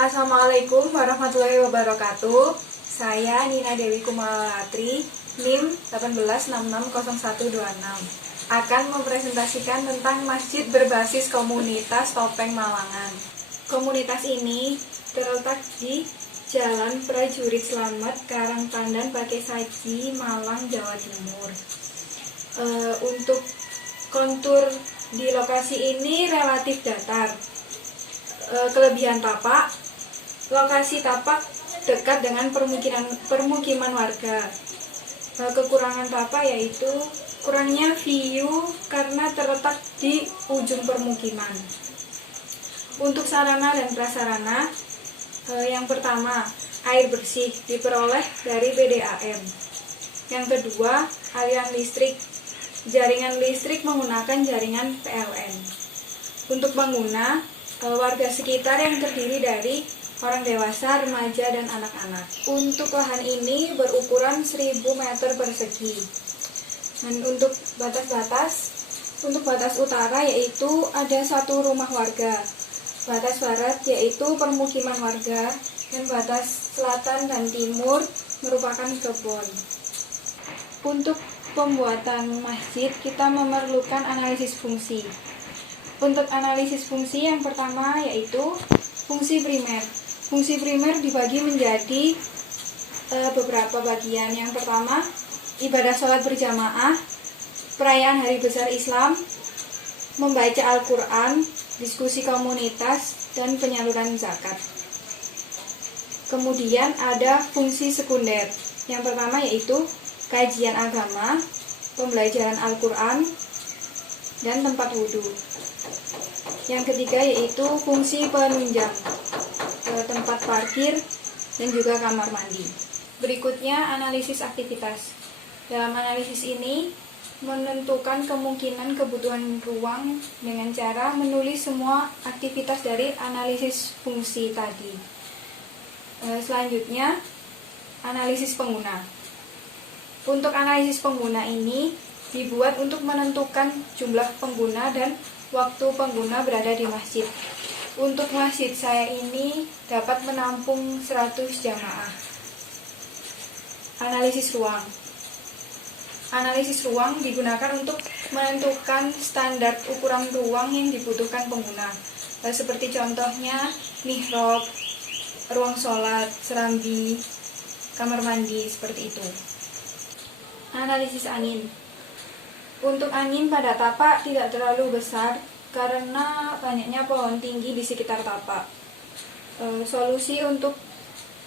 Assalamualaikum warahmatullahi wabarakatuh. Saya Nina Dewi Kumalatri, NIM 18660126, akan mempresentasikan tentang masjid berbasis komunitas Topeng Malangan. Komunitas ini terletak di Jalan Prajurit Slamet, Karangpandan, Pakesaji, Malang, Jawa Timur. Untuk kontur di lokasi ini relatif datar. Kelebihan tapak, lokasi tapak dekat dengan permukiman warga. Kekurangan tapak yaitu kurangnya view karena terletak di ujung permukiman. Untuk sarana dan prasarana, yang pertama, air bersih diperoleh dari PDAM. Yang kedua, aliran listrik. Jaringan listrik menggunakan jaringan PLN. Untuk pengguna, warga sekitar yang terdiri dari orang dewasa, remaja, dan anak-anak. Untuk lahan ini berukuran 1000 meter persegi. Dan untuk batas utara yaitu ada 1 rumah warga. Batas barat yaitu permukiman warga, dan batas selatan dan timur merupakan kebun. Untuk pembuatan masjid kita memerlukan analisis fungsi. Untuk analisis fungsi yang pertama yaitu fungsi primer. Fungsi primer dibagi menjadi beberapa bagian. Yang pertama, ibadah sholat berjamaah, perayaan hari besar Islam, membaca Al-Quran, diskusi komunitas, dan penyaluran zakat. Kemudian ada fungsi sekunder. Yang pertama yaitu kajian agama, pembelajaran Al-Quran, dan tempat wudhu. Yang ketiga yaitu fungsi penunjang, tempat parkir, dan juga kamar mandi. Berikutnya analisis aktivitas. Dalam analisis ini menentukan kemungkinan kebutuhan ruang dengan cara menulis semua aktivitas dari analisis fungsi tadi. Selanjutnya analisis pengguna. Untuk analisis pengguna ini dibuat untuk menentukan jumlah pengguna dan waktu pengguna berada di masjid. Untuk masjid saya ini dapat menampung 100 jamaah. Analisis ruang. Analisis ruang digunakan untuk menentukan standar ukuran ruang yang dibutuhkan pengguna. Seperti contohnya mihrab, ruang sholat, serambi, kamar mandi, seperti itu. Analisis angin. Untuk angin pada tapak tidak terlalu besar karena banyaknya pohon tinggi di sekitar tapak. Solusi untuk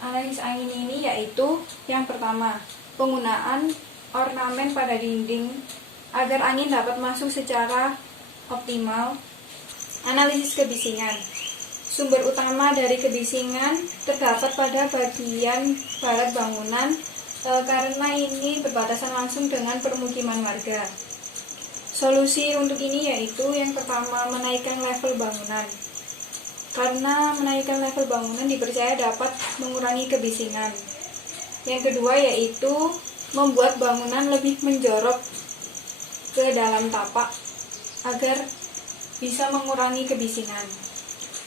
analisis angin ini yaitu yang pertama, penggunaan ornamen pada dinding agar angin dapat masuk secara optimal. Analisis kebisingan. Sumber utama dari kebisingan terdapat pada bagian barat bangunan karena ini berbatasan langsung dengan permukiman warga. Solusi untuk ini yaitu yang pertama, menaikkan level bangunan. Karena menaikkan level bangunan dipercaya dapat mengurangi kebisingan. Yang kedua yaitu membuat bangunan lebih menjorok ke dalam tapak agar bisa mengurangi kebisingan.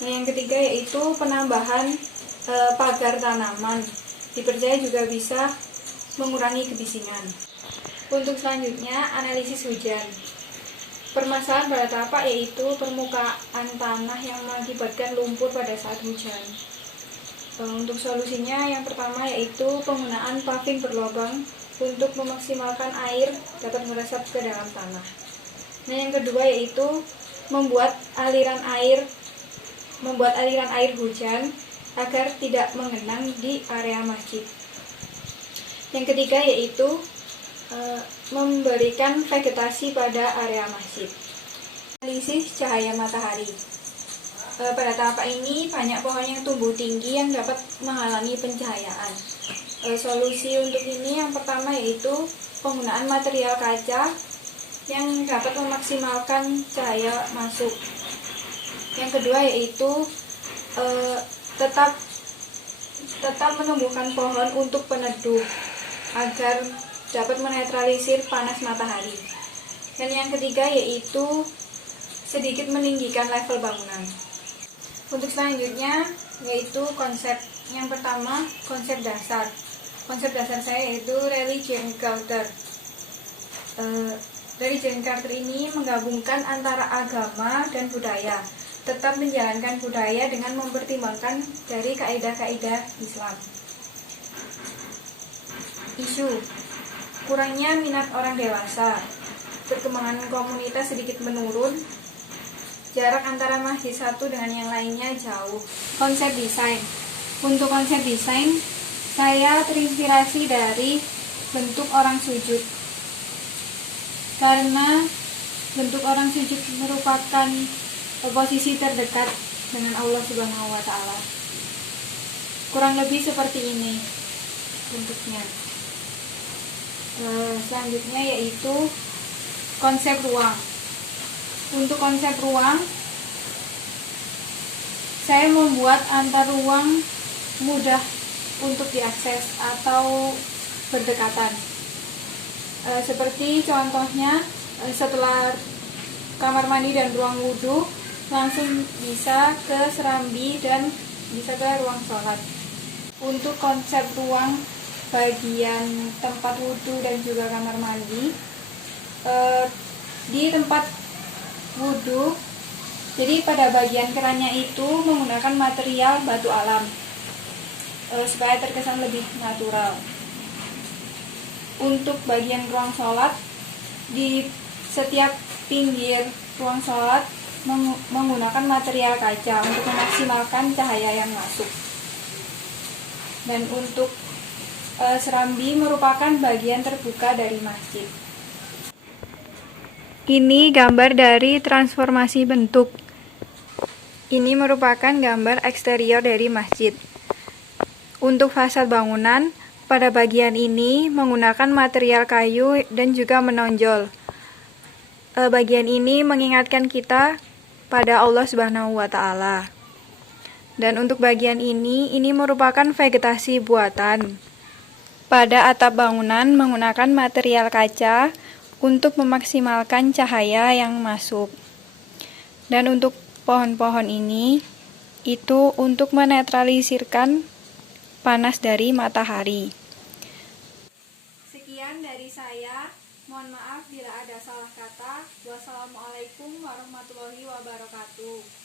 Nah, yang ketiga yaitu penambahan pagar tanaman. Dipercaya juga bisa mengurangi kebisingan. Untuk selanjutnya analisis hujan. Permasalahan pada tapak yaitu permukaan tanah yang mengakibatkan lumpur pada saat hujan. Untuk solusinya yang pertama yaitu penggunaan paving berlubang untuk memaksimalkan air dapat meresap ke dalam tanah. Nah, yang kedua yaitu membuat aliran air hujan agar tidak mengenang di area masjid. Yang ketiga yaitu memberikan vegetasi pada area masjid. Analisis cahaya matahari. Pada tapak ini banyak pohon yang tumbuh tinggi yang dapat menghalangi pencahayaan. Solusi untuk ini yang pertama yaitu penggunaan material kaca yang dapat memaksimalkan cahaya masuk. Yang kedua yaitu tetap menumbuhkan pohon untuk peneduh agar dapat menetralisir panas matahari. Dan yang ketiga yaitu sedikit meninggikan level bangunan. Untuk selanjutnya yaitu konsep. Yang pertama, konsep dasar. Konsep dasar saya yaitu religion culture. Religion culture ini menggabungkan antara agama dan budaya, tetap menjalankan budaya dengan mempertimbangkan dari kaidah-kaidah Islam. Isu: kurangnya minat orang dewasa, perkembangan komunitas sedikit menurun, jarak antara masjid satu dengan yang lainnya jauh. Konsep desain. Untuk konsep desain, saya terinspirasi dari bentuk orang sujud. Karena bentuk orang sujud merupakan posisi terdekat dengan Allah Subhanahu wa taala. Kurang lebih seperti ini bentuknya. Selanjutnya yaitu konsep ruang. Untuk konsep ruang, saya membuat antar ruang mudah untuk diakses atau berdekatan. Seperti contohnya, setelah kamar mandi dan ruang wudhu, langsung bisa ke serambi dan bisa ke ruang sholat. Untuk konsep ruang bagian tempat wudhu dan juga kamar mandi, di tempat wudhu, jadi pada bagian kerannya itu menggunakan material batu alam supaya terkesan lebih natural. Untuk bagian ruang sholat, di setiap pinggir ruang sholat menggunakan material kaca untuk memaksimalkan cahaya yang masuk. Dan untuk serambi merupakan bagian terbuka dari masjid. Ini gambar dari transformasi bentuk. Ini merupakan gambar eksterior dari masjid. Untuk fasad bangunan, pada bagian ini menggunakan material kayu dan juga menonjol. Bagian ini mengingatkan kita pada Allah Subhanahu wa taala. Dan untuk bagian ini merupakan vegetasi buatan. Pada atap bangunan menggunakan material kaca untuk memaksimalkan cahaya yang masuk. Dan untuk pohon-pohon ini, itu untuk menetralisirkan panas dari matahari. Sekian dari saya. Mohon maaf bila ada salah kata. Wassalamualaikum warahmatullahi wabarakatuh.